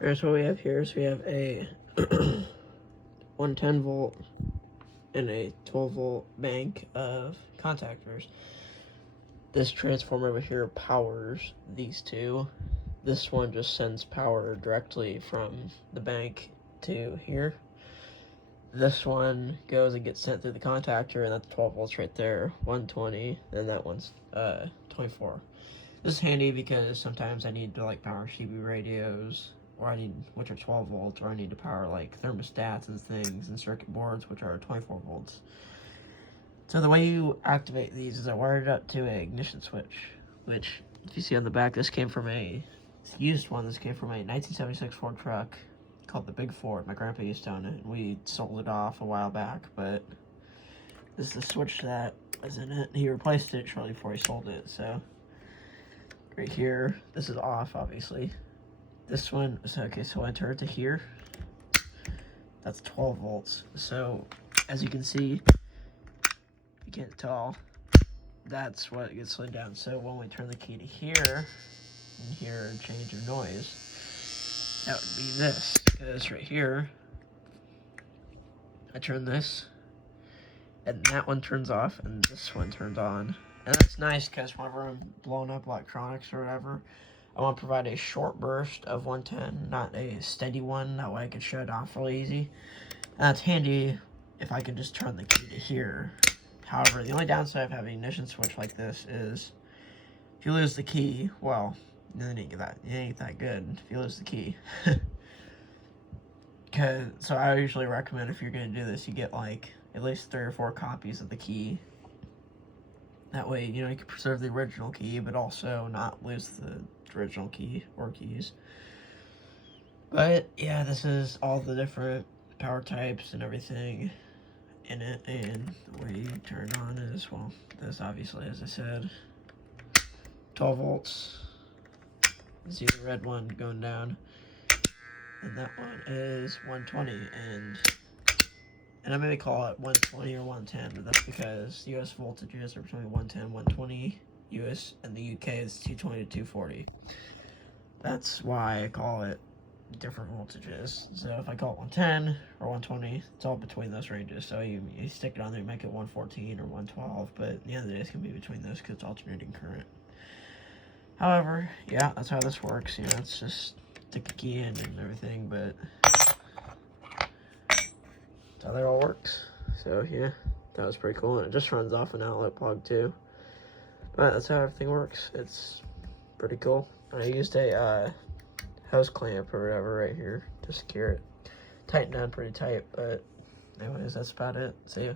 Here's what we have here. So we have a 110 volt and a 12 volt bank of contactors. This transformer over here powers these two. This one just sends power directly from the bank to here. This one goes and gets sent through the contactor, and that's 12 volts right there, 120, and that one's 24. This is handy because sometimes I need to like power CB radios, or I need, which are 12 volts, or I need to power like thermostats and things, and circuit boards, which are 24 volts. So the way you activate these is I wired it up to an ignition switch, which, if you see on the back, this came from a used one. This came from a 1976 Ford truck called the Big Ford. My grandpa used to own it, and we sold it off a while back, but this is the switch that was in it. He replaced it shortly before he sold it, so right here, this is off, obviously. This one, so okay, so I turn it to here. That's 12 volts. So, as you can see, you can't tell, that's what gets slid down. So when we turn the key to here, and hear a change of noise, that would be this. Because right here, I turn this, and that one turns off, and this one turns on. And that's nice because whenever I'm blowing up electronics or whatever, I want to provide a short burst of 110, not a steady one. That way I can shut it off really easy. And that's handy if I can just turn the key to here. However, the only downside of having an ignition switch like this is if you lose the key, well, it ain't that good if you lose the key. So I usually recommend, if you're going to do this, you get like at least 3 or 4 copies of the key. That way, you know, you can preserve the original key, but also not lose the original key or keys. But yeah, this is all the different power types and everything in it, and the way you turn it on is, well, this obviously, as I said, 12 volts. See the red one going down, and that one is 120, and I may call it 120 or 110, but that's because US voltages are between 110 and 120. US and the UK is 220 to 240. That's why I call it different voltages. So if I call it 110 or 120, it's all between those ranges. So you stick it on there, you make it 114 or 112, but at the end of the day, it's going to be between those because it's alternating current. However, yeah, that's how this works. You know, it's just stick the key in and everything, but that's how that all works. So yeah, that was pretty cool, and it just runs off an outlet plug too. But that's how everything works. It's pretty cool. I used a hose clamp or whatever right here to secure it. Tightened down pretty tight, but anyways, that's about it. See ya.